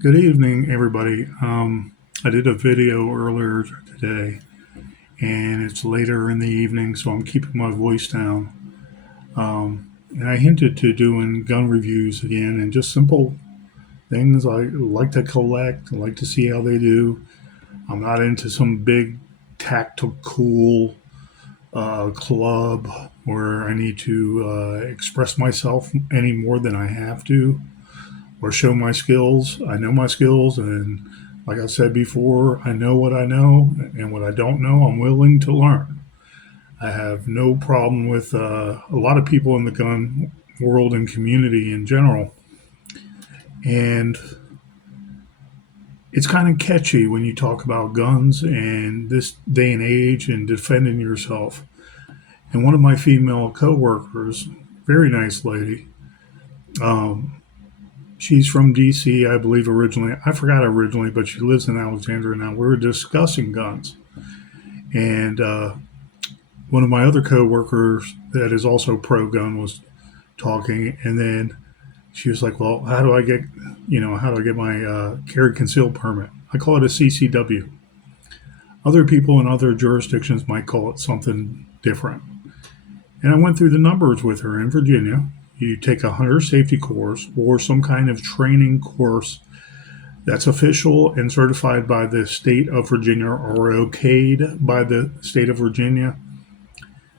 Good evening, everybody. I did a video earlier today, and it's later in the evening, so I'm keeping my voice down. And I hinted to doing gun reviews again, and just simple things I like to collect, I like to see how they do. I'm not into some big tactical club where I need to express myself any more than I have to or show my skills. I know my skills, and like I said before, I know what I know, and what I don't know, I'm willing to learn. I have no problem with a lot of people in the gun world and community in general. And it's kind of catchy when you talk about guns and this day and age and defending yourself. And one of my female coworkers, very nice lady, um, she's from DC, I believe, originally. I forgot originally, but she lives in Alexandria now. We were discussing guns. And one of my other coworkers that is also pro gun was talking. And then she was like, well, how do I get my carry concealed permit? I call it a CCW. Other people in other jurisdictions might call it something different. And I went through the numbers with her in Virginia. You take a hunter safety course or some kind of training course that's official and certified by the state of Virginia or okayed by the state of Virginia.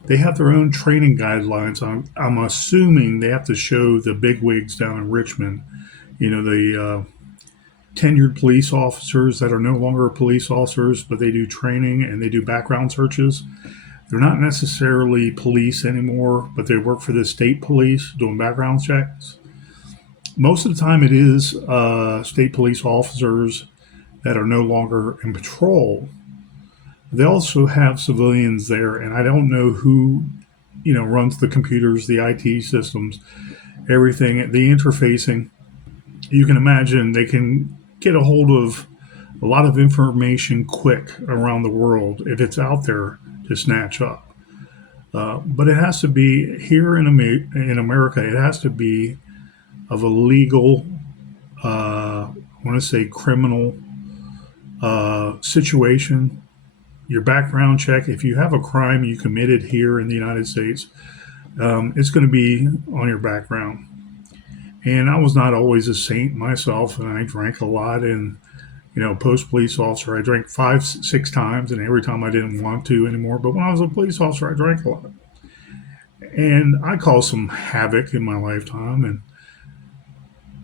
They have their own training guidelines. I'm assuming they have to show the bigwigs down in Richmond, the tenured police officers that are no longer police officers, but they do training and they do background searches. They're not necessarily police anymore, but they work for the state police doing background checks. Most of the time, it is state police officers that are no longer in patrol. They also have civilians there, and I don't know who runs the computers, the IT systems, everything, the interfacing. You can imagine they can get a hold of a lot of information quick around the world if it's out there to snatch up. But it has to be here in America. It has to be of a legal, I want to say criminal situation. Your background check. If you have a crime you committed here in the United States, it's going to be on your background. And I was not always a saint myself, and I drank a lot. And post police officer, I drank 5, 6 times, and every time I didn't want to anymore. But when I was a police officer, I drank a lot, and I caused some havoc in my lifetime. And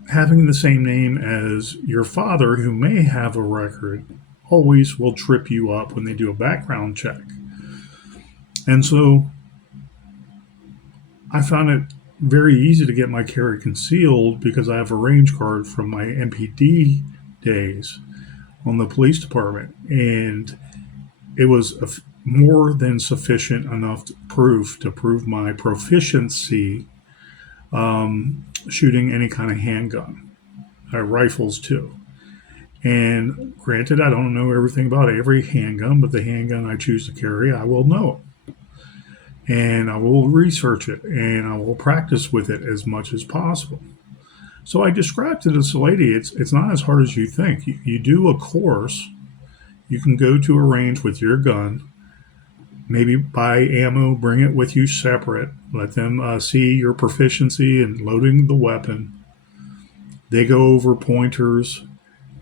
having the same name as your father, who may have a record, always will trip you up when they do a background check. And so I found it very easy to get my carry concealed because I have a range card from my MPD days on the police department. And it was more than sufficient enough proof to prove my proficiency shooting any kind of handgun, rifles too. And granted, I don't know everything about every handgun, but the handgun I choose to carry, I will know it. And I will research it and I will practice with it as much as possible. So I described to this lady, it's not as hard as you think. You do a course, you can go to a range with your gun, maybe buy ammo, bring it with you separate, let them see your proficiency in loading the weapon. They go over pointers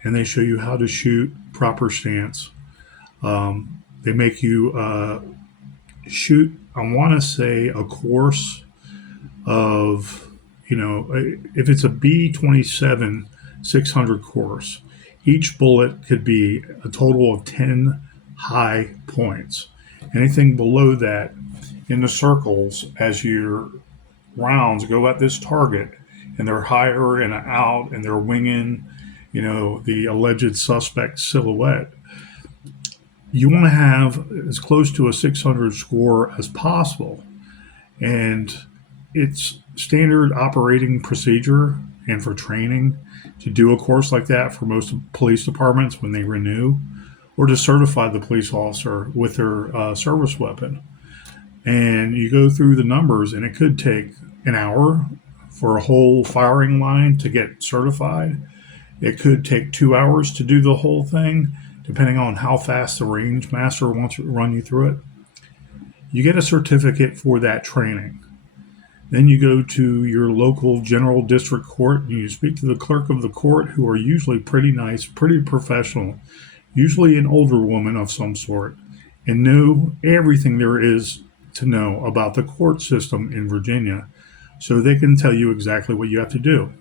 and they show you how to shoot proper stance. They make you shoot, I want to say, a course of, if it's a B-27 600 course, each bullet could be a total of 10 high points. Anything below that in the circles as your rounds go at this target and they're higher and out and they're winging, the alleged suspect silhouette, you want to have as close to a 600 score as possible. And it's standard operating procedure and for training to do a course like that for most police departments when they renew or to certify the police officer with their service weapon. And you go through the numbers, and it could take an hour for a whole firing line to get certified. It could take 2 hours to do the whole thing, depending on how fast the range master wants to run you through it. You get a certificate for that training. Then you go to your local general district court and you speak to the clerk of the court, who are usually pretty nice, pretty professional, usually an older woman of some sort, and know everything there is to know about the court system in Virginia, so they can tell you exactly what you have to do.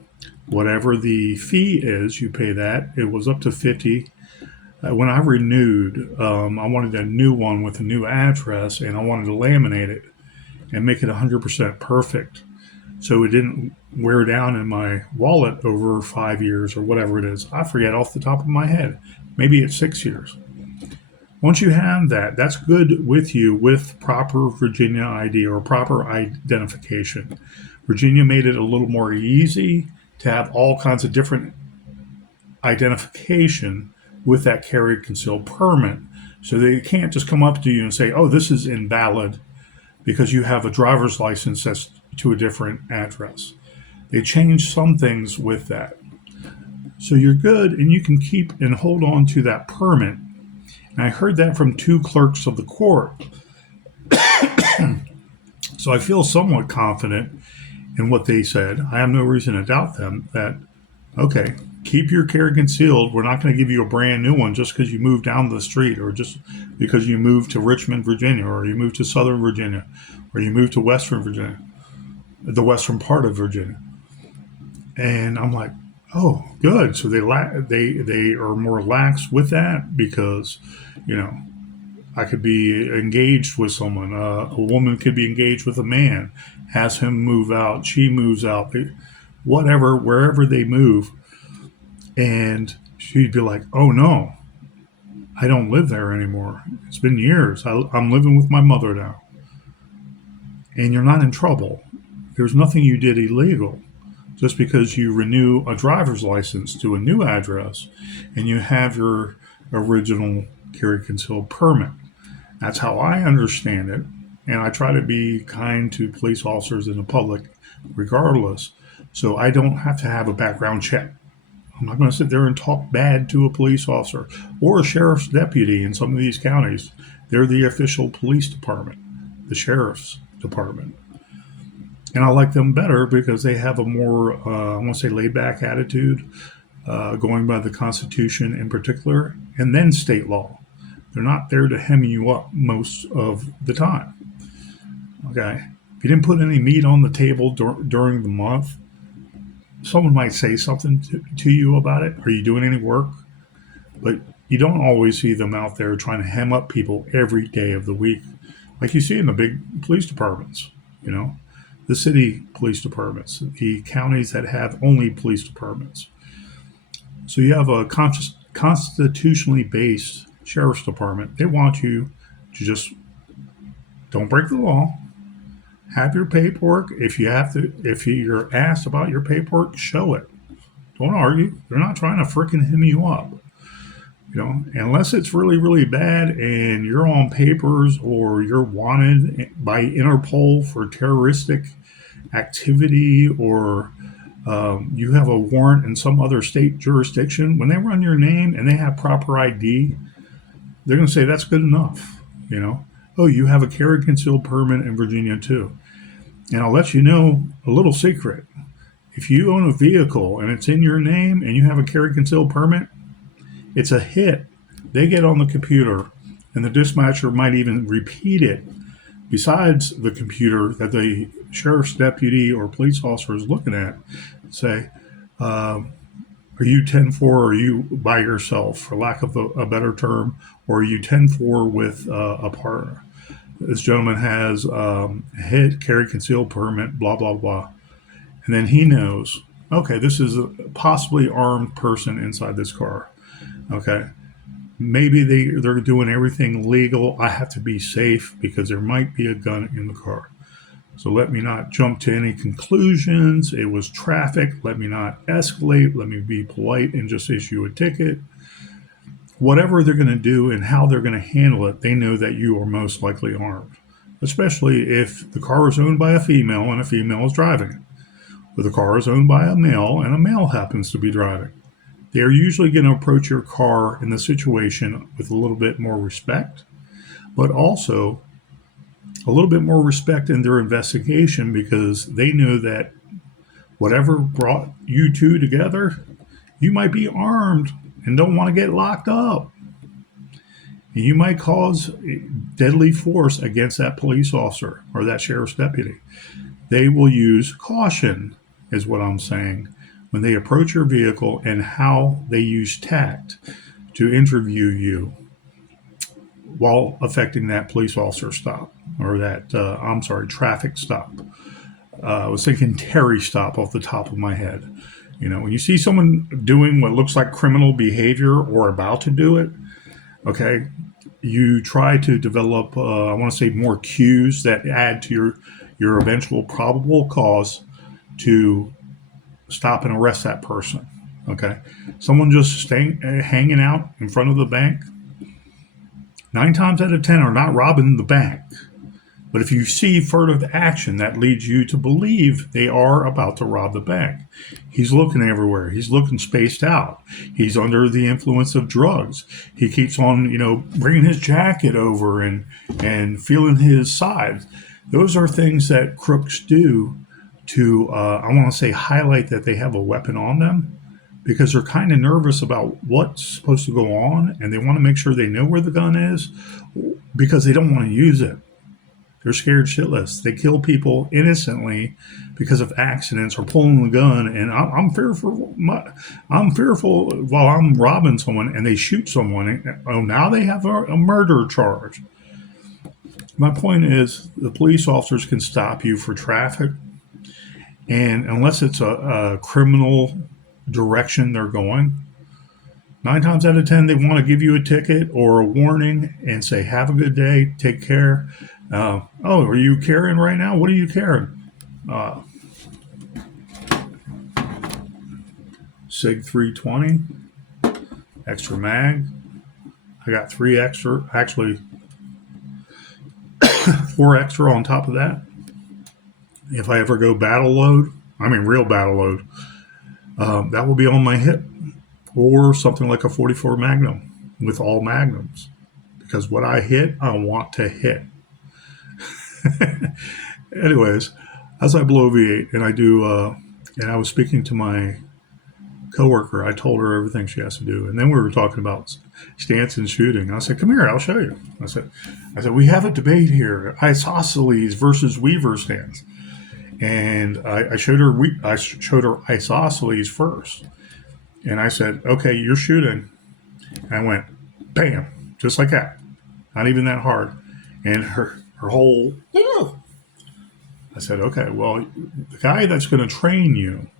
Whatever the fee is, you pay that. It was up to 50. When I renewed, I wanted a new one with a new address, and I wanted to laminate it and make it 100% perfect, so it didn't wear down in my wallet over 5 years or whatever it is. I forget off the top of my head. Maybe it's 6 years. Once you have that, that's good with you with proper Virginia ID or proper identification. Virginia made it a little more easy to have all kinds of different identification with that carry concealed permit. So they can't just come up to you and say, oh, this is invalid because you have a driver's license that's to a different address. They changed some things with that. So you're good, and you can keep and hold on to that permit. And I heard that from two clerks of the court. So I feel somewhat confident in what they said. I have no reason to doubt them that, okay, keep your carry concealed. We're not going to give you a brand new one just because you moved down the street, or just because you moved to Richmond, Virginia, or you moved to Southern Virginia, or you moved to Western Virginia, the western part of Virginia. And I'm like, oh, good. So they are more lax with that because, I could be engaged with someone. A woman could be engaged with a man, has him move out, she moves out, whatever, wherever they move. And she'd be like, oh no, I don't live there anymore. It's been years. I'm living with my mother now. And you're not in trouble. There's nothing you did illegal. Just because you renew a driver's license to a new address and you have your original carry concealed permit. That's how I understand it. And I try to be kind to police officers in the public regardless. So I don't have to have a background check. I'm not going to sit there and talk bad to a police officer or a sheriff's deputy in some of these counties. They're the official police department, the sheriff's department. And I like them better because they have a more, I want to say, laid-back attitude, going by the Constitution in particular, and then state law. They're not there to hem you up most of the time. Okay? If you didn't put any meat on the table during the month, someone might say something to you about it. Are you doing any work? But you don't always see them out there trying to hem up people every day of the week, like you see in the big police departments, the city police departments, the counties that have only police departments. So you have a constitutionally based sheriff's department. They want you to just don't break the law. Have your paperwork. If you're asked about your paperwork, show it. Don't argue. They're not trying to frickin' hem you up. Unless it's really, really bad and you're on papers or you're wanted by Interpol for terroristic activity, or you have a warrant in some other state jurisdiction, when they run your name and they have proper ID, they're going to say that's good enough. Oh, you have a carry concealed permit in Virginia too. And I'll let you know a little secret. If you own a vehicle and it's in your name and you have a carry concealed permit, it's a hit. They get on the computer, and the dispatcher might even repeat it besides the computer that the sheriff's deputy or police officer is looking at. Say, are you 10-4, or are you by yourself, for lack of a better term, or are you 10-4 with a partner? This gentleman has a hit, carry concealed permit, blah, blah, blah. And then he knows, okay, this is a possibly armed person inside this car. Okay, maybe they're doing everything legal. I have to be safe because there might be a gun in the car. So let me not jump to any conclusions. It was traffic. Let me not escalate. Let me be polite and just issue a ticket. Whatever they're going to do and how they're going to handle it, they know that you are most likely armed, especially if the car is owned by a female and a female is driving it. Or the car is owned by a male and a male happens to be driving. they're usually going to approach your car in the situation with a little bit more respect, but also a little bit more respect in their investigation because they know that whatever brought you two together, you might be armed and don't want to get locked up. You might cause deadly force against that police officer or that sheriff's deputy. They will use caution, is what I'm saying, when they approach your vehicle and how they use tact to interview you while affecting that police officer stop or that, traffic stop. I was thinking Terry stop off the top of my head. When you see someone doing what looks like criminal behavior or about to do it, okay, you try to develop, I want to say, more cues that add to your eventual probable cause to stop and arrest that person. Okay, someone just hanging out in front of the bank, 9 times out of 10 are not robbing the bank. But if you see furtive action that leads you to believe they are about to rob the bank, he's looking everywhere. He's looking spaced out. He's under the influence of drugs. He keeps on, bringing his jacket over and feeling his side. Those are things that crooks do to, I want to say, highlight that they have a weapon on them because they're kind of nervous about what's supposed to go on and they want to make sure they know where the gun is because they don't want to use it. They're scared shitless. They kill people innocently because of accidents or pulling the gun. And I'm fearful. I'm fearful while I'm robbing someone and they shoot someone. And, now they have a murder charge. My point is, the police officers can stop you for traffic, and unless it's a criminal direction they're going, 9 times out of 10 they want to give you a ticket or a warning and say, "Have a good day, take care." Are you carrying right now? What are you carrying? SIG 320, extra mag. I got 3 extra, actually 4 extra on top of that. If I ever go battle load, real battle load, that will be on my hip, or something like a 44 Magnum with all magnums, because what I hit, I want to hit. Anyways, as I blow V8 and I do, and I was speaking to my coworker, I told her everything she has to do, and then we were talking about stance and shooting. I said, "Come here, I'll show you." I said, "We have a debate here: isosceles versus Weaver stance." And I showed her isosceles first, and I said, "Okay, you're shooting." And I went, bam, just like that, not even that hard, and her whole. I said, "Okay, well, the guy that's going to train you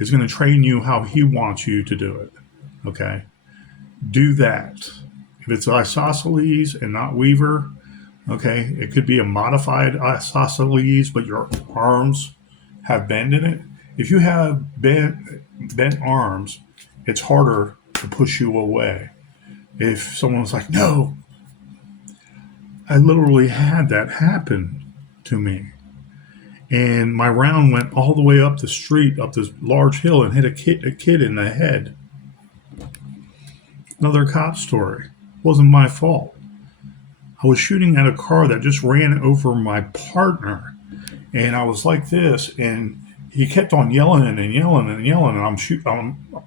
is going to train you how he wants you to do it. Okay, do that. If it's isosceles and not Weaver, okay, it could be a modified isosceles, but your arms have bend in it. If you have bent arms, it's harder to push you away. If someone's like, no, I literally had that happen to me. And my round went all the way up the street, up this large hill, and hit a kid in the head. Another cop story. Wasn't my fault. I was shooting at a car that just ran over my partner. And I was like this, and he kept on yelling and yelling and yelling, and I'm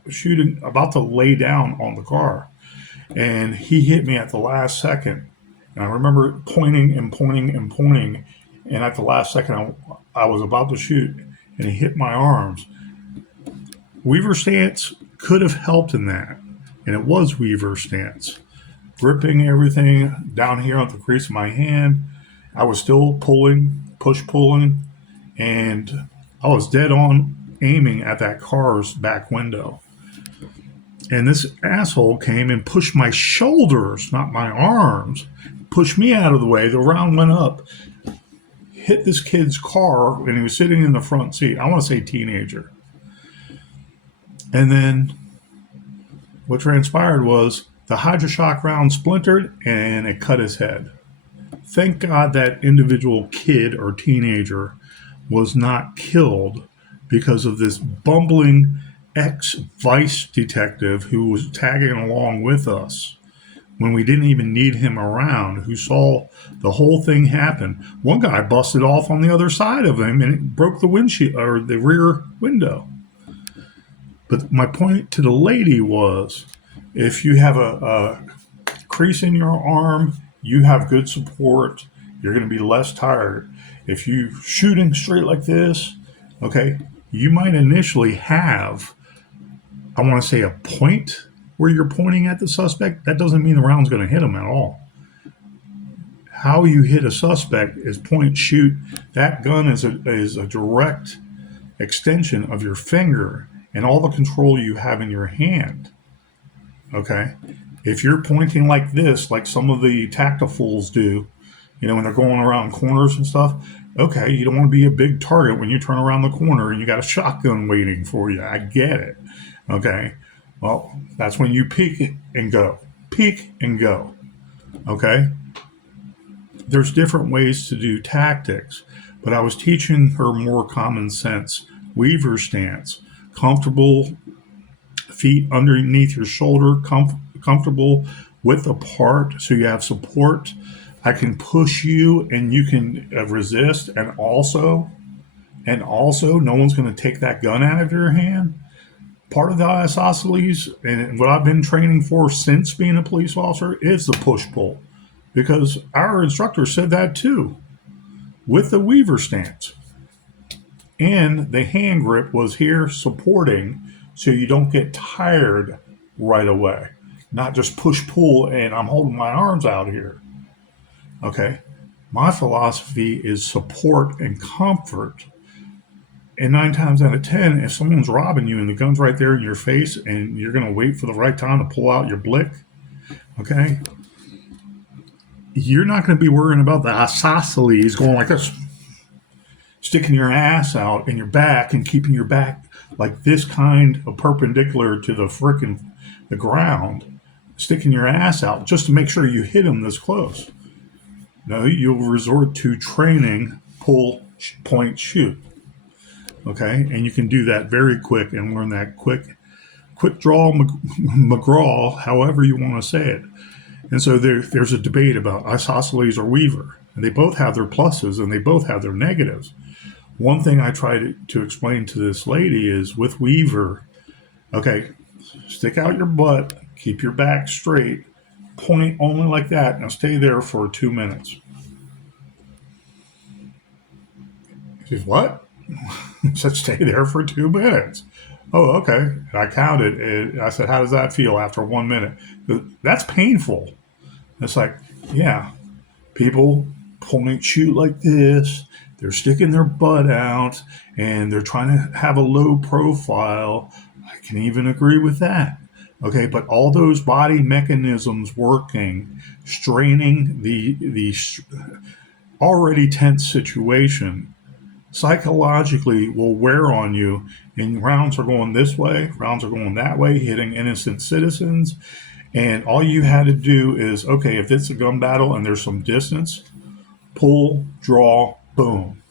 shooting, about to lay down on the car. And he hit me at the last second. And I remember pointing and pointing and pointing, and at the last second, I was about to shoot, and he hit my arms. Weaver stance could have helped in that, and it was Weaver stance. Gripping everything down here on the crease of my hand, I was still pulling, and I was dead on aiming at that car's back window. And this asshole came and pushed my shoulders, not my arms, pushed me out of the way. The round went up, hit this kid's car, and he was sitting in the front seat. I want to say teenager. And then what transpired was the Hydroshock round splintered and it cut his head. Thank God that individual kid or teenager was not killed because of this bumbling ex-vice detective who was tagging along with us when we didn't even need him around, who saw the whole thing happen. One guy busted off on the other side of him and it broke the windshield or the rear window. But my point to the lady was, if you have a crease in your arm, you have good support. You're going to be less tired. If you shooting straight like this, okay, you might initially have, I want to say, a point where you're pointing at the suspect. That doesn't mean the round's going to hit him at all. How you hit a suspect is point, shoot. That gun is a direct extension of your finger and all the control you have in your hand. Okay? If you're pointing like this, like some of the tactifuls do, when they're going around corners and stuff, okay, you don't want to be a big target when you turn around the corner and you got a shotgun waiting for you. I get it. Okay? Well, that's when you peek and go. Peek and go. Okay? There's different ways to do tactics, but I was teaching her more common sense. Weaver stance. Comfortable feet underneath your shoulder, comfortable width apart so you have support. I can push you and you can resist, and also no one's going to take that gun out of your hand. Part of the isosceles and what I've been training for since being a police officer is the push-pull, because our instructor said that too with the Weaver stance. And the hand grip was here supporting so you don't get tired right away. Not just push-pull and I'm holding my arms out here. Okay? My philosophy is support and comfort. And 9 times out of 10, if someone's robbing you and the gun's right there in your face and you're going to wait for the right time to pull out your blick, okay, you're not going to be worrying about the isosceles going like this, sticking your ass out in your back and keeping your back like this kind of perpendicular to the ground, sticking your ass out just to make sure you hit them this close. No, you'll resort to training, pull, point, shoot. Okay, and you can do that very quick and learn that quick draw McGraw, however you want to say it. And so there's a debate about isosceles or Weaver, and they both have their pluses and they both have their negatives. One thing I try to explain to this lady is with Weaver, okay, stick out your butt, keep your back straight, point only like that. Now stay there for 2 minutes. She says, what? I said, stay there for 2 minutes. Oh, okay. And I counted. And I said, how does that feel after 1 minute? That's painful. It's like, yeah, people point, shoot like this. They're sticking their butt out and they're trying to have a low profile. I can even agree with that. Okay, but all those body mechanisms working, straining the already tense situation, psychologically will wear on you, and rounds are going this way, rounds are going that way, hitting innocent citizens. And all you had to do is, okay, if it's a gun battle and there's some distance, pull, draw, boom.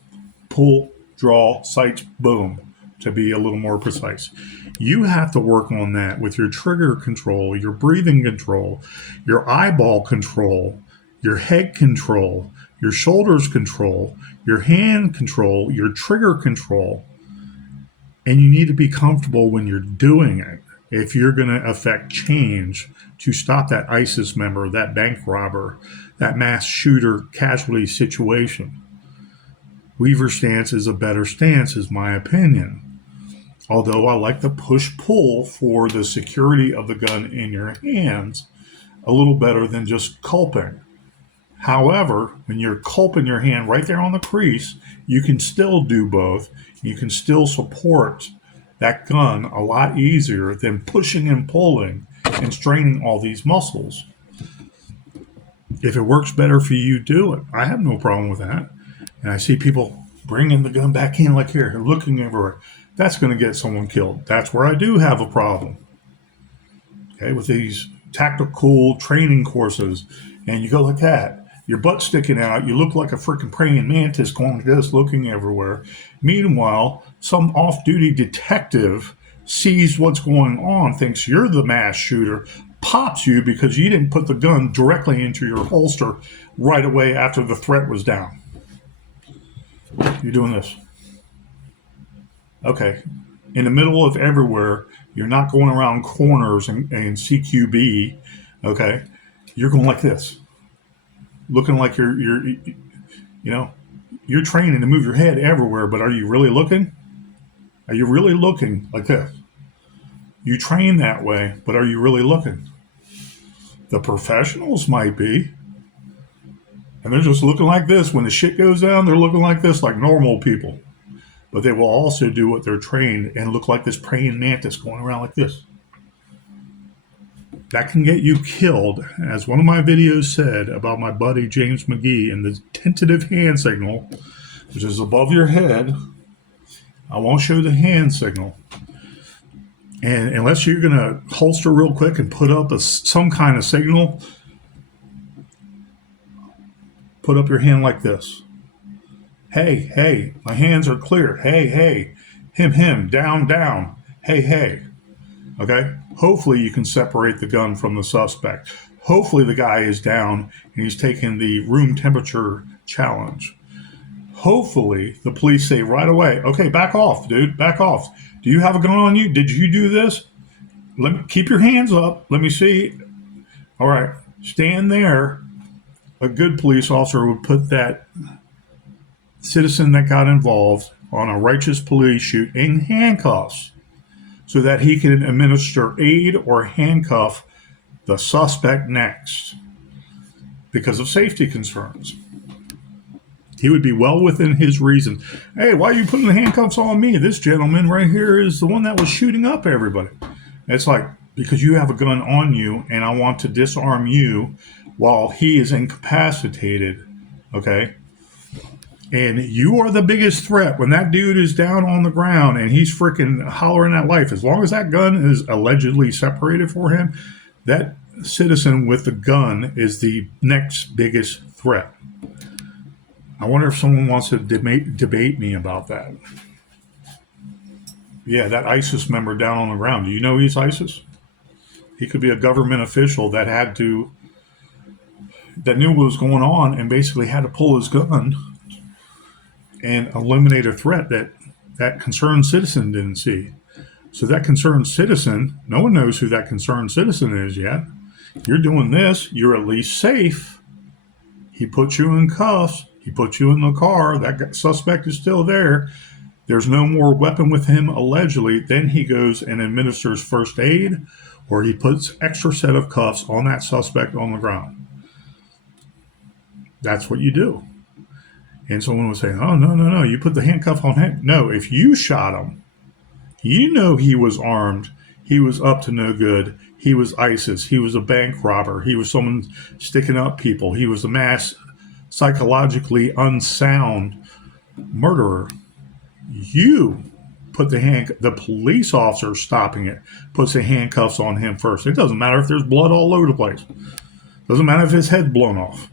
Pull, draw, sights, boom, to be a little more precise. You have to work on that with your trigger control, your breathing control, your eyeball control, your head control, your shoulders control, your hand control, your trigger control. And you need to be comfortable when you're doing it if you're going to affect change to stop that ISIS member, that bank robber, that mass shooter casualty situation. Weaver stance is a better stance, is my opinion. Although I like the push-pull for the security of the gun in your hands a little better than just culping. However, when you're culping your hand right there on the crease, you can still do both. You can still support that gun a lot easier than pushing and pulling and straining all these muscles. If it works better for you, do it. I have no problem with that. And I see people bringing the gun back in like here, looking everywhere. That's going to get someone killed. That's where I do have a problem. Okay, with these tactical training courses, and you go like that. Your butt sticking out. You look like a freaking praying mantis going like this, looking everywhere. Meanwhile, some off-duty detective sees what's going on, thinks you're the mass shooter, pops you because you didn't put the gun directly into your holster right away after the threat was down. You're doing this. Okay. In the middle of everywhere, you're not going around corners and CQB. Okay. You're going like this, looking like you're training to move your head everywhere, but are you really looking? Are you really looking like this? You train that way, but are you really looking? The professionals might be. And they're just looking like this. When the shit goes down, they're looking like this, like normal people. But they will also do what they're trained and look like this praying mantis going around like this. That can get you killed. As one of my videos said about my buddy James McGee and the tentative hand signal, which is above your head. I won't show the hand signal. And unless you're going to holster real quick and put up some kind of signal, put up your hand like this. Hey, hey, my hands are clear. Hey, hey, him, down, down. Hey, hey. Okay? Hopefully you can separate the gun from the suspect. Hopefully the guy is down and he's taking the room temperature challenge. Hopefully the police say right away, okay, back off, dude, back off. Do you have a gun on you? Did you do this? Keep your hands up. Let me see. All right, stand there. A good police officer would put that citizen that got involved on a righteous police shoot in handcuffs so that he can administer aid or handcuff the suspect next because of safety concerns. He would be well within his reason. Hey, why are you putting the handcuffs on me? This gentleman right here is the one that was shooting up everybody. It's like, because you have a gun on you and I want to disarm you while he is incapacitated, okay? And you are the biggest threat when that dude is down on the ground and he's freaking hollering at life. As long as that gun is allegedly separated for him, that citizen with the gun is the next biggest threat. I wonder if someone wants to debate me about that. Yeah, that ISIS member down on the ground. Do you know he's ISIS? He could be a government official that knew what was going on and basically had to pull his gun and eliminate a threat that concerned citizen didn't see. So that concerned citizen, no one knows who that concerned citizen is yet. You're doing this, you're at least safe. He puts you in cuffs. He puts you in the car. That suspect is still there. There's no more weapon with him, allegedly. Then he goes and administers first aid, or he puts extra set of cuffs on that suspect on the ground. That's what you do. And someone would say, oh, no. You put the handcuff on him. No, if you shot him, you know he was armed. He was up to no good. He was ISIS. He was a bank robber. He was someone sticking up people. He was a mass psychologically unsound murderer. You put the police officer stopping it puts the handcuffs on him first. It doesn't matter if there's blood all over the place. Doesn't matter if his head's blown off.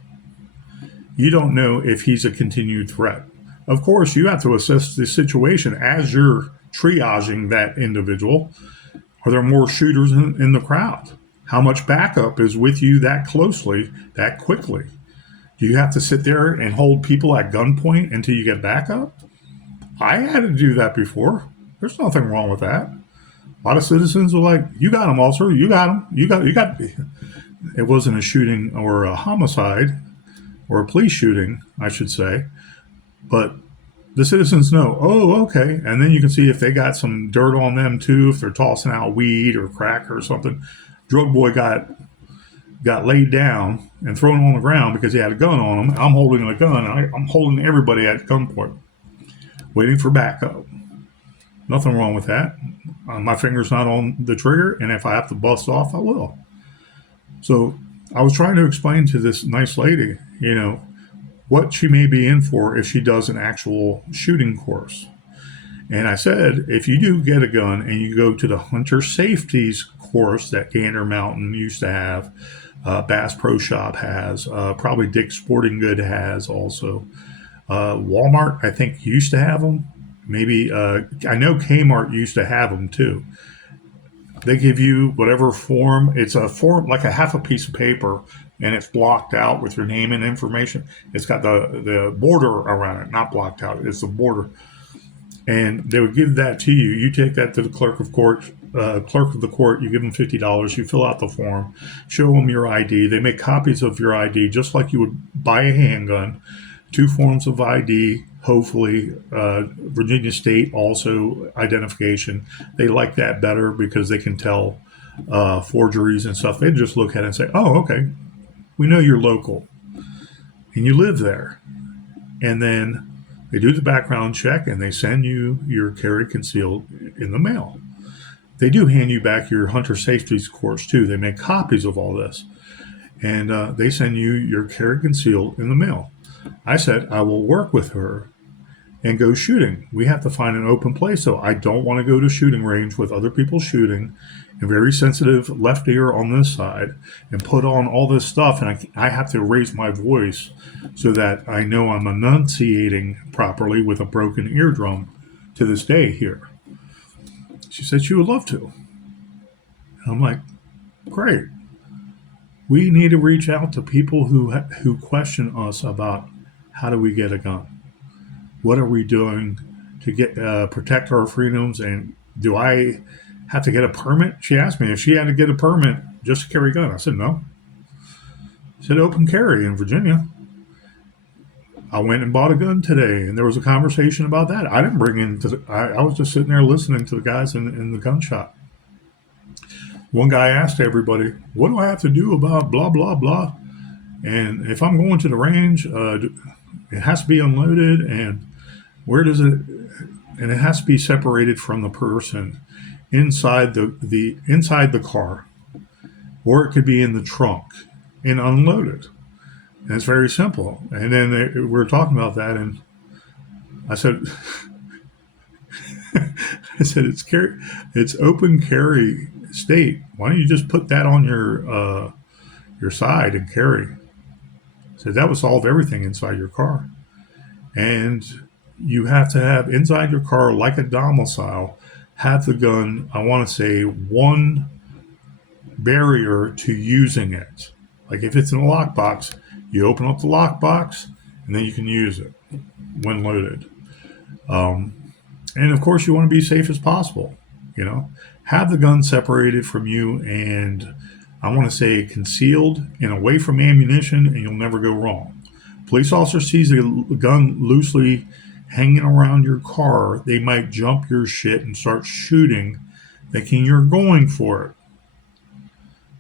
You don't know if he's a continued threat. Of course, you have to assess the situation as you're triaging that individual. Are there more shooters in the crowd? How much backup is with you that closely, that quickly? Do you have to sit there and hold people at gunpoint until you get backup? I had to do that before. There's nothing wrong with that. A lot of citizens are like, you got him, officer. You got him. You got. It wasn't a shooting or a homicide or a police shooting, I should say. But the citizens know, oh, okay. And then you can see if they got some dirt on them too, if they're tossing out weed or crack or something. Drug boy got laid down and thrown on the ground because he had a gun on him. I'm holding a gun. I'm holding everybody at gunpoint, waiting for backup. Nothing wrong with that. My finger's not on the trigger, and if I have to bust off, I will. So I was trying to explain to this nice lady, what she may be in for if she does an actual shooting course. And I said, if you do get a gun and you go to the hunter safeties course that Gander Mountain used to have, Bass Pro Shop has, probably Dick's Sporting Good has also. Walmart, I think, used to have them. Maybe I know Kmart used to have them too. They give you whatever form. It's a form like a half a piece of paper, and it's blocked out with your name and information. It's got the border around it, not blocked out. It's the border, and they would give that to you. You take that to the clerk of court. Clerk of the court, you give them $50. You fill out the form, show them your ID. They make copies of your ID just like you would buy a handgun. 2 forms of ID, hopefully. Virginia State also identification. They like that better because they can tell forgeries and stuff. They just look at it and say, oh, okay, we know you're local and you live there. And then they do the background check and they send you your carry concealed in the mail. They do hand you back your hunter safety course too. They make copies of all this. And they send you your carry concealed in the mail. I said, I will work with her and go shooting. We have to find an open place, though. I don't want to go to shooting range with other people shooting and very sensitive left ear on this side and put on all this stuff. And I have to raise my voice so that I know I'm enunciating properly with a broken eardrum to this day here. She said she would love to. And I'm like, great. We need to reach out to people who question us about how do we get a gun? What are we doing to get protect our freedoms? And do I have to get a permit? She asked me if she had to get a permit just to carry a gun. I said no. She said open carry in Virginia. I went and bought a gun today, and there was a conversation about that. I didn't bring in. I was just sitting there listening to the guys in the gun shop. One guy asked everybody, "What do I have to do about blah blah blah?" And if I'm going to the range, it has to be unloaded, and where does it? And it has to be separated from the person inside the inside the car, or it could be in the trunk and unloaded. And it's very simple. And then we were talking about that, and I said, it's open carry state. Why don't you just put that on your side and carry? I said that would solve everything inside your car. And you have to have inside your car, like a domicile, have the gun. I want to say one barrier to using it. Like if it's in a lockbox, you open up the lockbox and then you can use it when loaded. And of course, you want to be safe as possible. You know, have the gun separated from you, and I want to say concealed and away from ammunition, and you'll never go wrong. Police officer sees a gun loosely hanging around your car, they might jump your shit and start shooting, thinking you're going for it.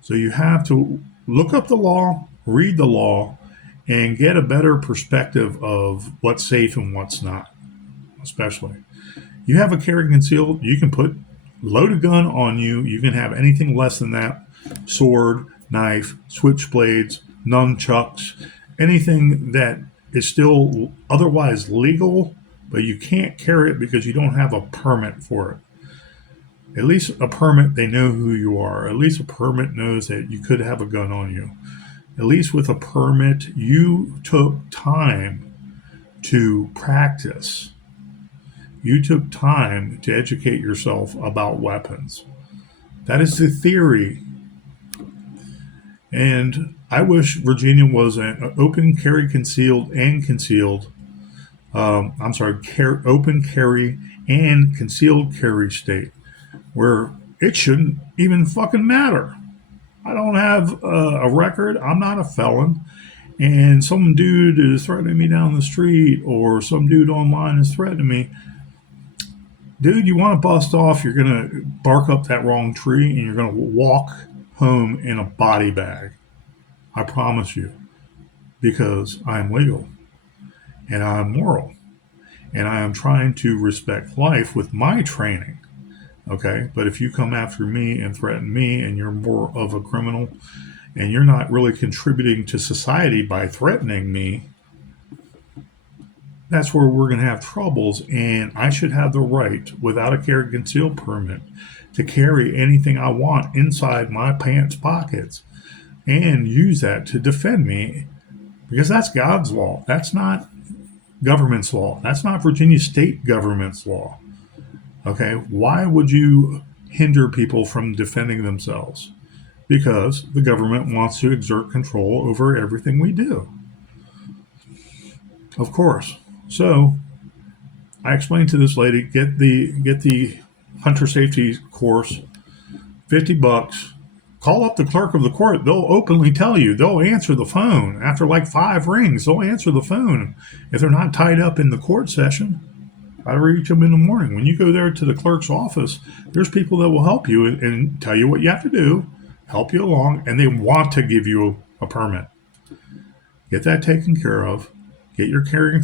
So you have to look up the law, read the law, and get a better perspective of what's safe and what's not, especially. You have a carry concealed, you can put load a gun on you. You can have anything less than that. Sword, knife, switchblades, nunchucks, anything that is still otherwise legal, but you can't carry it because you don't have a permit for it. At least a permit, they know who you are. At least a permit knows that you could have a gun on you. At least with a permit, you took time to practice. You took time to educate yourself about weapons. That is the theory. And I wish Virginia was an open carry concealed and concealed. Open carry and concealed carry state where it shouldn't even fucking matter. I don't have a record. I'm not a felon. And some dude is threatening me down the street, or some dude online is threatening me. Dude, you want to bust off, you're going to bark up that wrong tree and you're going to walk home in a body bag. I promise you. Because I am legal. And I am moral. And I am trying to respect life with my training. Okay? But if you come after me and threaten me and you're more of a criminal and you're not really contributing to society by threatening me, that's where we're going to have troubles, and I should have the right, without a carry concealed permit, to carry anything I want inside my pants pockets and use that to defend me, because that's God's law. That's not government's law. That's not Virginia state government's law. Okay, why would you hinder people from defending themselves? Because the government wants to exert control over everything we do. Of course. So I explained to this lady, get the hunter safety course, $50. Call up the clerk of the court. They'll openly tell you. They'll answer the phone after like 5 rings. They'll answer the phone if they're not tied up in the court session. I reach them in the morning. When you go there to the clerk's office, there's people that will help you and tell you what you have to do, help you along, and they want to give you a permit. Get that taken care of. Get your carry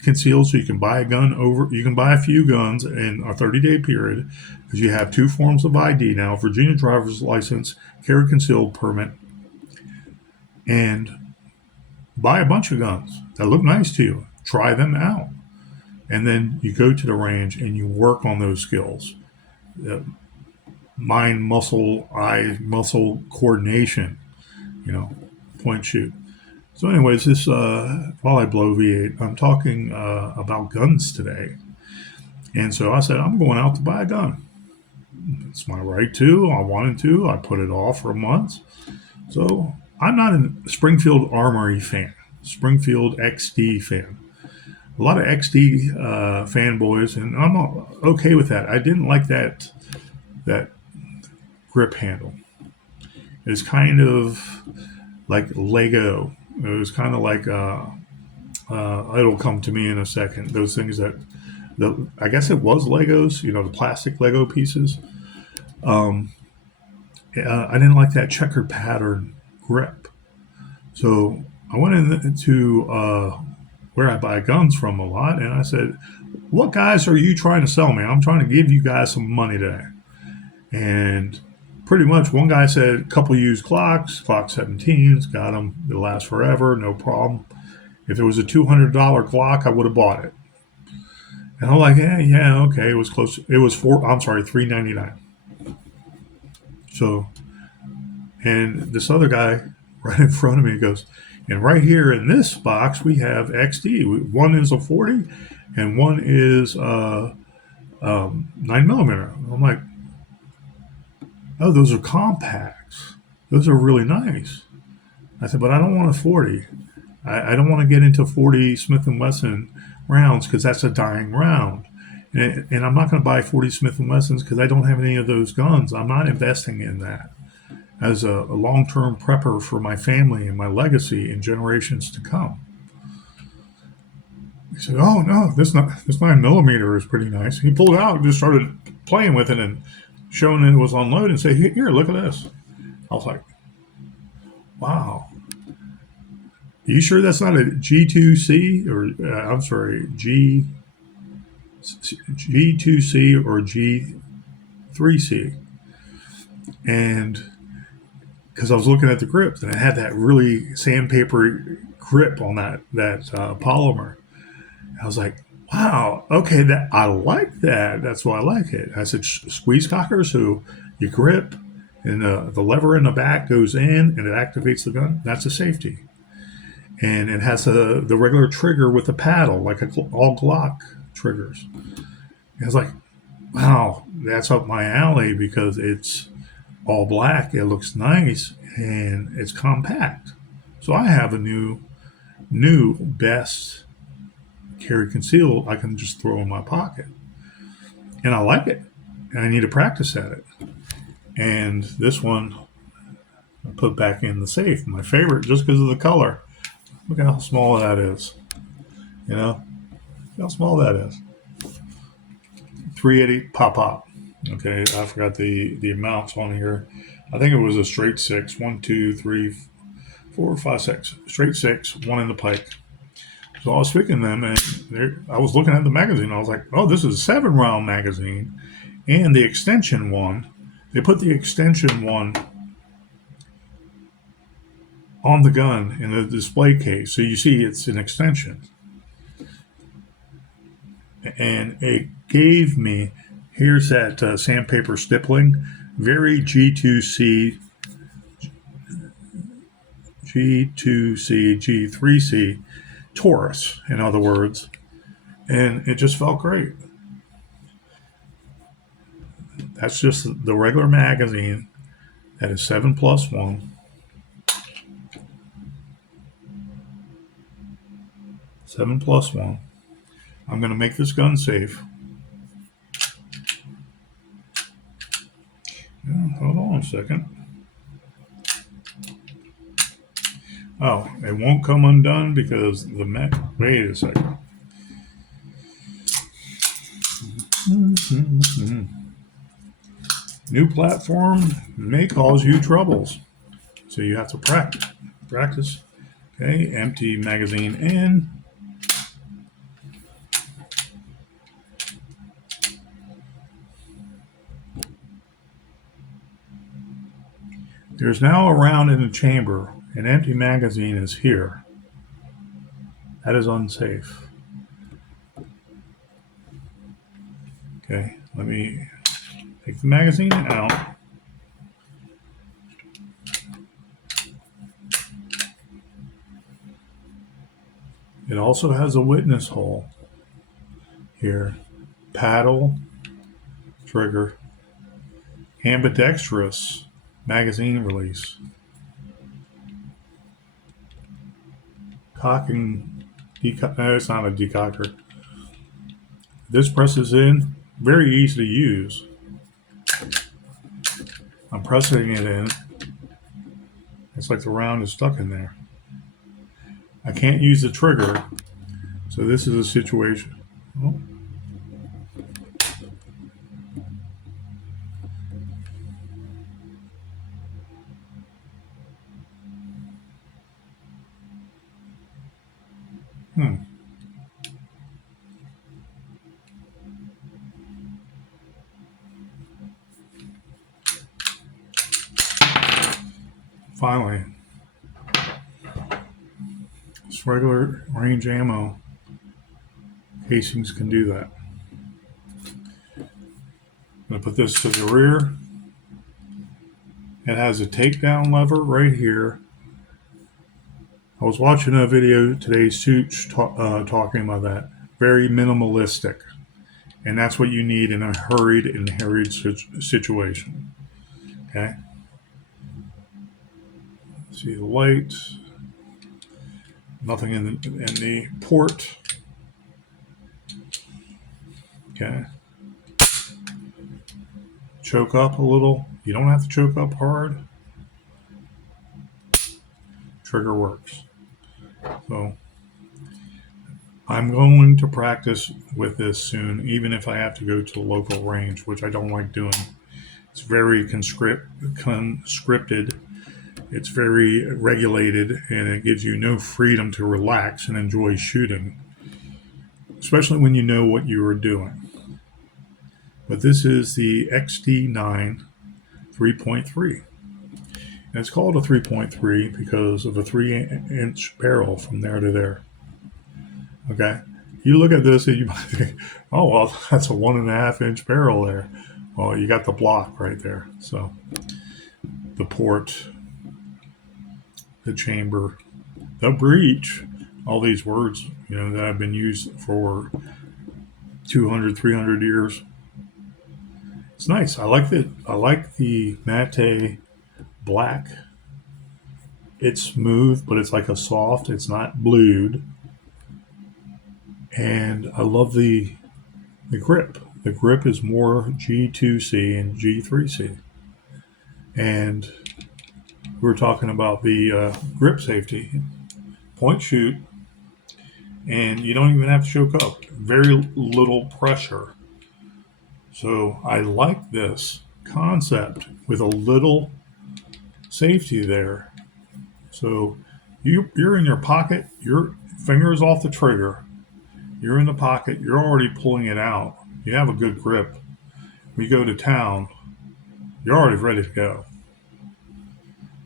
concealed so you can buy a gun you can buy a few guns in a 30-day period because you have 2 forms of ID now, Virginia driver's license, carry concealed permit, and buy a bunch of guns that look nice to you. Try them out. And then you go to the range and you work on those skills. Mind, muscle, eye, muscle coordination, point shoot. So anyways, this while I blow V8, I'm talking about guns today. And so I said, I'm going out to buy a gun. It's my right to. I wanted to. I put it off for a month. So I'm not a Springfield Armory fan, Springfield XD fan. A lot of XD fanboys, and I'm okay with that. I didn't like that grip handle. It's kind of like Lego. It was kind of like it'll come to me in a second. Those things I guess it was Legos, the plastic Lego pieces. I didn't like that checkered pattern grip. So I went into where I buy guns from a lot, and I said, what guys are you trying to sell me? I'm trying to give you guys some money today. And pretty much one guy said a couple used Glock 17s, got them, they'll last forever, no problem. If it was a $200 Glock, I would have bought it. And I'm like, yeah, okay, it was close. It was $3.99. So, and this other guy right in front of me goes, and right here in this box, we have XD. One is a 40 and one is 9mm. I'm like, oh, those are compacts. Those are really nice. I said, but I don't want a 40. I don't want to get into 40 Smith & Wesson rounds because that's a dying round. And I'm not going to buy 40 Smith & Wessons because I don't have any of those guns. I'm not investing in that as a long-term prepper for my family and my legacy in generations to come. He said, oh, no, this 9mm is pretty nice. He pulled it out and just started playing with it and showing it was on load and said, here, look at this. I was like, wow. Are you sure that's not a G2C or, G2C or G3C? And because I was looking at the grips and it had that really sandpaper grip on that polymer. I was like, wow, okay, I like that. That's why I like it. I said, squeeze cocker, so you grip and the lever in the back goes in and it activates the gun. That's a safety. And it has the regular trigger with the paddle, like all Glock triggers. And I was like, wow, that's up my alley because it's all black. It looks nice and it's compact. So I have a new best carry concealed I can just throw in my pocket. And I like it. And I need to practice at it. And this one I put back in the safe. My favorite just because of the color. Look at how small that is. Look how small that is. 380 pop. Okay, I forgot the amounts on here. I think it was a straight 6. 1, 2, 3, 4, 5, 6. Straight 6, one in the pike. So I was picking them, and I was looking at the magazine. I was like, oh, this is a 7-round magazine. And the extension one, they put the extension one on the gun in the display case. So you see it's an extension. And it gave me, here's that sandpaper stippling, very G2C, G3C, Taurus, in other words. and it just felt great. That's just the regular magazine. That is 7+1. 7+1. I'm going to make this gun safe. Hold on a second. Oh, it won't come undone because the wait a second. New platform may cause you troubles, so you have to practice. Okay, empty magazine in. There's now a round in the chamber. An empty magazine is here. That is unsafe. Okay, let me take the magazine out. It also has a witness hole here. Paddle, trigger, ambidextrous magazine release. Cocking, no, it's not a decocker. This presses in, very easy to use. I'm pressing it in. It's like the round is stuck in there. I can't use the trigger, so this is a situation. Oh. Finally, this regular range ammo casings can do that. I'm going to put this to the rear. It has a takedown lever right here. I was watching a video today, Such talking about that. Very minimalistic. And that's what you need in a hurried situation. Okay. See the light. Nothing in the port. Okay. Choke up a little. You don't have to choke up hard. Trigger works. So I'm going to practice with this soon, even if I have to go to the local range, which I don't like doing. It's very conscripted. It's very regulated, and it gives you no freedom to relax and enjoy shooting, especially when you know what you are doing. But this is the XD-9 3.3. And it's called a 3.3 because of a 3-inch barrel from there to there. Okay. You look at this and you might think, oh, well, that's a 1.5-inch barrel there. Well, you got the block right there. So the port, the chamber, the breech, all these words, that have been used for 200, 300 years. It's nice. I like the matte black. It's smooth, but it's like a soft. It's not blued. And I love the grip. The grip is more G2C and G3C. And we were talking about the grip safety. Point shoot, and you don't even have to choke up. Very little pressure. So I like this concept with a little safety there. So you're in your pocket, your finger is off the trigger, you're in the pocket, you're already pulling it out. You have a good grip. We go to town, you're already ready to go.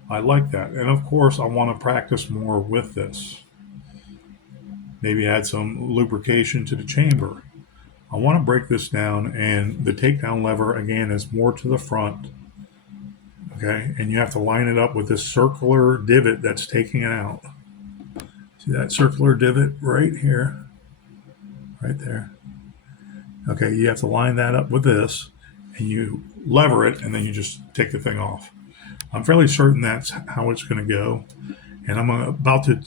I like that. And of course, I want to practice more with this. Maybe add some lubrication to the chamber. I want to break this down, and the takedown lever, again, is more to the front. Okay, and you have to line it up with this circular divot that's taking it out. See that circular divot right here? right there. Okay, you have to line that up with this, and you lever it, and then you just take the thing off. I'm fairly certain that's how it's going to go, and I'm about to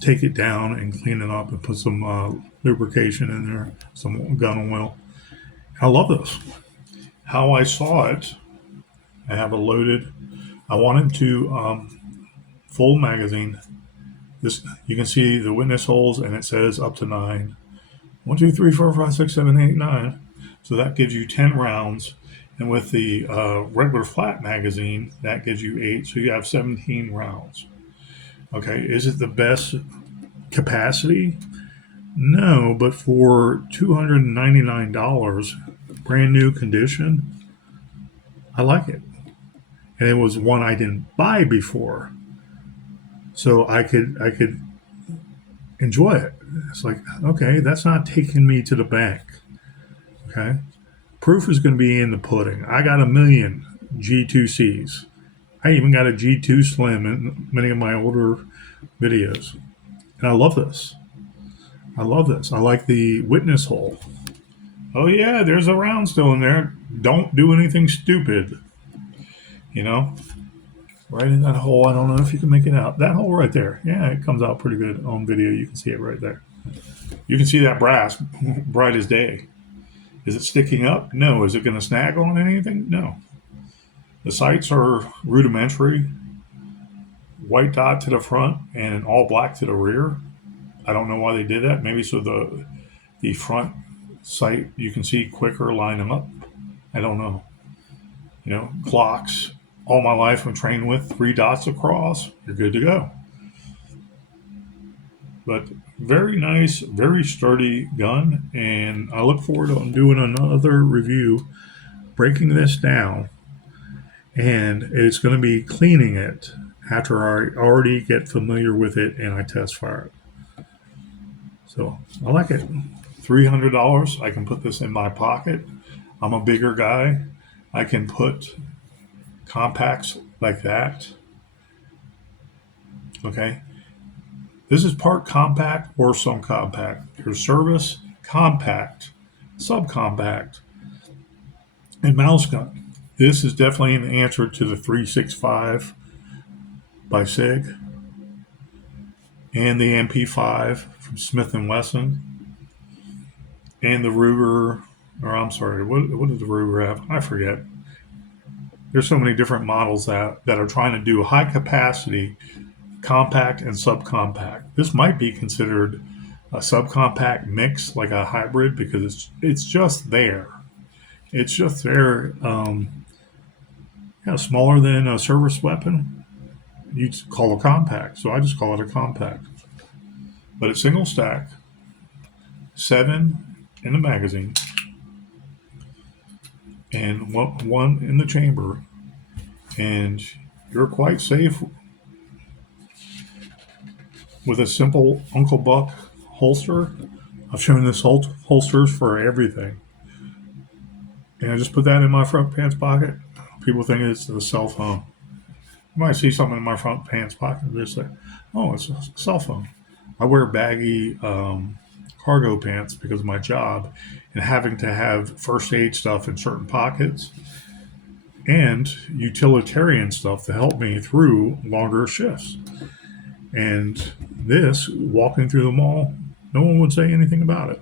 take it down and clean it up and put some lubrication in there, some gun oil. I love this. How I saw it, I have it loaded. I wanted to full magazine. This you can see the witness holes, and it says up to 9. 1, 2, 3, 4, 5, 6, 7, 8, 9. So that gives you 10 rounds. And with the regular flat magazine, that gives you 8. So you have 17 rounds. Okay, is it the best capacity? No, but for $299, brand new condition, I like it. And it was one I didn't buy before. So I could enjoy it. It's like, okay, that's not taking me to the bank. Okay. Proof is going to be in the pudding. I got a million G2Cs. I even got a G2 Slim in many of my older videos. And I love this. I love this. I like the witness hole. Oh, yeah, there's a round still in there. Don't do anything stupid. You know? Right in that hole. I don't know if you can make it out. That hole right there. Yeah, it comes out pretty good on video. You can see it right there. You can see that brass bright as day. Is it sticking up? No. Is it going to snag on anything? No. The sights are rudimentary. White dot to the front and all black to the rear. I don't know why they did that. Maybe so the front sight you can see quicker lining up. I don't know. You know, clocks. All my life I'm trained with 3 dots across. You're good to go. But very nice, very sturdy gun, and I look forward to doing another review, breaking this down, and it's going to be cleaning it after I already get familiar with it and I test fire it. So I like it. $300. I can put this in my pocket. I'm a bigger guy. I can put compacts like that. Okay. This is part compact or subcompact. There's service, compact, subcompact, and mouse gun. This is definitely an answer to the 365 by SIG and the MP5 from Smith & Wesson and the Ruger, or I'm sorry, what did the Ruger have? I forget. There's so many different models that are trying to do high capacity compact and subcompact. This might be considered a subcompact mix, like a hybrid, because it's just there. It's just there. Smaller than a service weapon. You'd call a compact, so I just call it a compact. But it's single stack, 7 in the magazine, and one in the chamber, and you're quite safe with a simple Uncle Buck holster. I've shown this holsters for everything. And I just put that in my front pants pocket. People think it's a cell phone. You might see something in my front pants pocket. They say, oh, it's a cell phone. I wear baggy cargo pants because of my job and having to have first aid stuff in certain pockets and utilitarian stuff to help me through longer shifts. And this, walking through the mall, no one would say anything about it.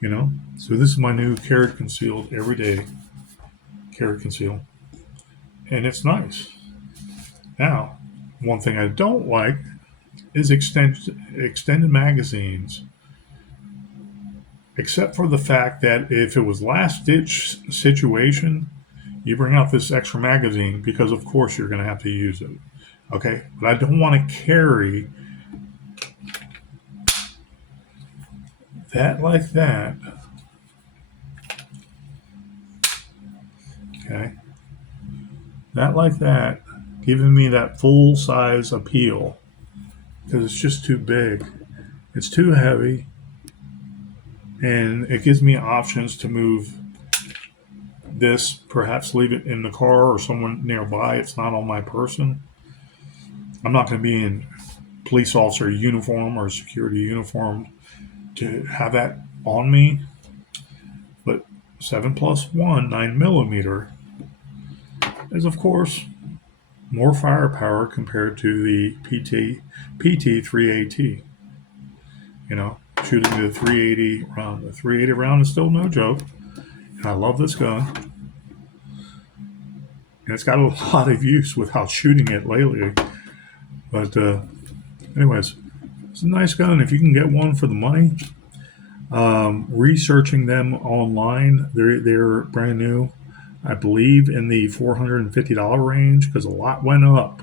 You know? So this is my new carried concealed everyday carried conceal. And it's nice. Now, one thing I don't like is extended magazines. Except for the fact that if it was last ditch situation, you bring out this extra magazine because of course you're going to have to use it. Okay, but I don't want to carry that like that. Okay, that like that, giving me that full size appeal because it's just too big. It's too heavy, and it gives me options to move this, perhaps leave it in the car or someone nearby. It's not on my person. I'm not going to be in police officer uniform or security uniform to have that on me, but 7+1 9mm is, of course, more firepower compared to the PT-3AT. You know, shooting the 380 round. The 380 round is still no joke, and I love this gun. And it's got a lot of use without shooting it lately. But anyways, it's a nice gun. If you can get one for the money, researching them online, they're brand new. I believe in the $450 range because a lot went up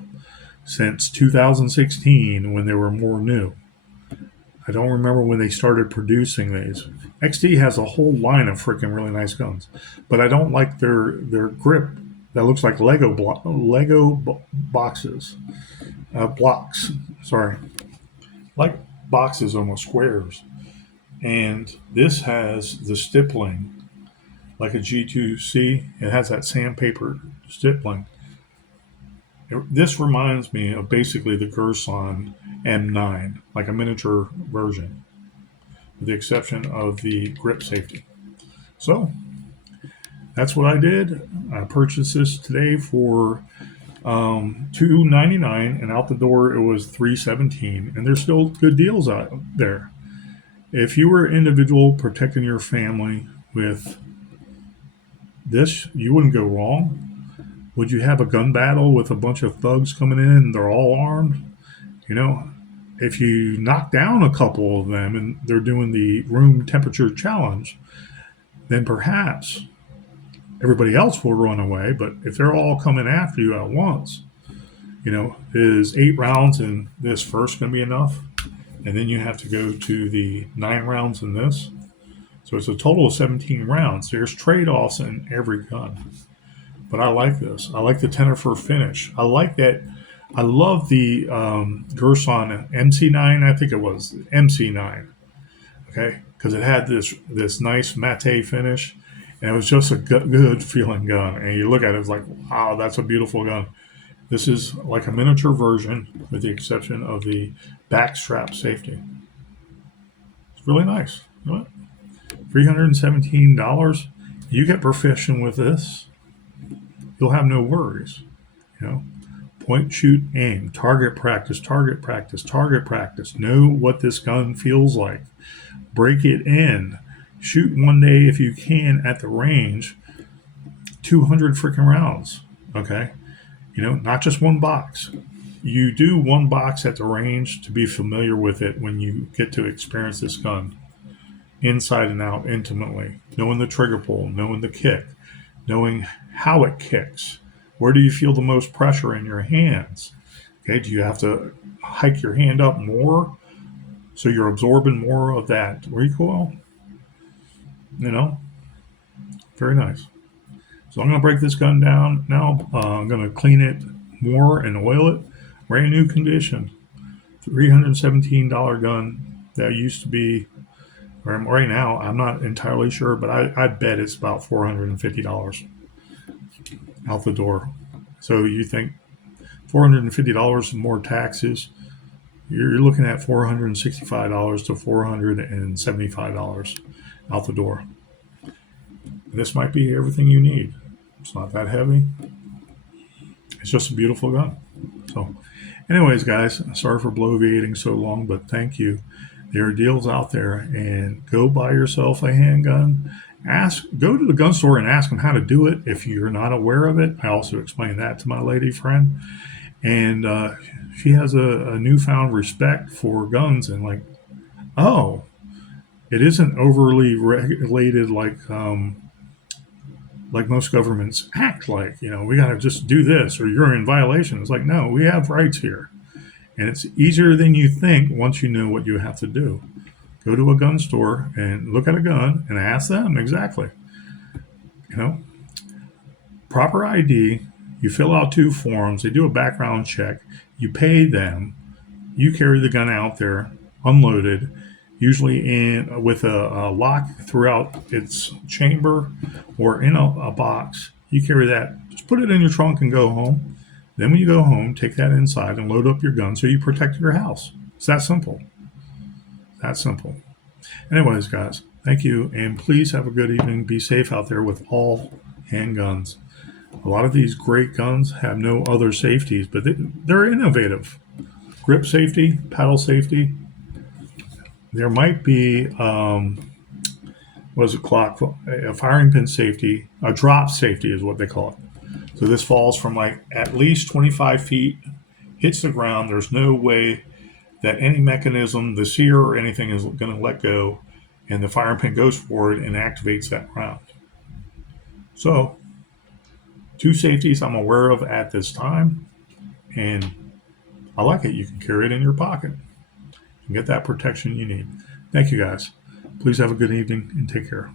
since 2016 when they were more new. I don't remember when they started producing these. XD has a whole line of freaking really nice guns, but I don't like their grip that looks like boxes, blocks. Sorry, like boxes, almost squares. And this has the stippling like a G2C. It has that sandpaper stippling. This reminds me of basically the Gerson M9, like a miniature version, with the exception of the grip safety. So that's what I did. I purchased this today for $299, and out the door it was $317. And there's still good deals out there. If you were an individual protecting your family with this, you wouldn't go wrong. Would you have a gun battle with a bunch of thugs coming in and they're all armed? You know, if you knock down a couple of them and they're doing the room temperature challenge, then perhaps everybody else will run away. But if they're all coming after you at once, you know, is 8 rounds in this first going to be enough? And then you have to go to the 9 rounds in this. So it's a total of 17 rounds. There's trade-offs in every gun. But I like this. I like the Tennifer finish. I like that. I love the Gerson MC9. I think it was MC9. Okay, because it had this nice matte finish, and it was just a good feeling gun. And you look at it, it's like, wow, that's a beautiful gun. This is like a miniature version, with the exception of the back strap safety. It's really nice. You know what? $317. You get proficient with this, you'll have no worries. You know, point, shoot, aim, target practice, target practice, target practice. Know what this gun feels like. Break it in. Shoot one day if you can at the range. 200 freaking rounds. Okay, you know, not just one box. You do one box at the range to be familiar with it when you get to experience this gun inside and out intimately, knowing the trigger pull, knowing the kick, knowing how it kicks. Where do you feel the most pressure in your hands? Okay, do you have to hike your hand up more so you're absorbing more of that recoil? You know, very nice. So I'm going to break this gun down now. I'm going to clean it more and oil it. Brand new condition. $317 gun that used to be, right now, I'm not entirely sure, but I bet it's about $450 out the door. So you think $450 more taxes, you're looking at $465 to $475 out the door. This might be everything you need. It's not that heavy. It's just a beautiful gun. So anyways, guys, sorry for bloviating so long, but thank you. There are deals out there, and go buy yourself a handgun. Go to the gun store and ask them how to do it if you're not aware of it. I also explained that to my lady friend, and she has a newfound respect for guns, and like, oh, it isn't overly regulated like most governments act like. You know, we got to just do this or you're in violation. It's like, no, we have rights here. And it's easier than you think once you know what you have to do. Go to a gun store and look at a gun and ask them exactly. You know, proper ID, you fill out 2 forms, they do a background check, you pay them, you carry the gun out there, unloaded, usually with a lock throughout its chamber or in a box. You carry that, just put it in your trunk and go home. Then when you go home, take that inside and load up your gun so you protect your house. It's that simple. That simple. Anyways, guys, Thank you, and please have a good evening. Be safe out there with all handguns. A lot of these great guns have no other safeties, but they're innovative. Grip safety, paddle safety. There might be what is it clock? A firing pin safety, a drop safety is what they call it. So this falls from like at least 25 feet, hits the ground. There's no way that any mechanism, the sear or anything, is going to let go, and the firing pin goes forward and activates that round. So, two safeties I'm aware of at this time, and I like it. You can carry it in your pocket and get that protection you need. Thank you guys. Please have a good evening and take care.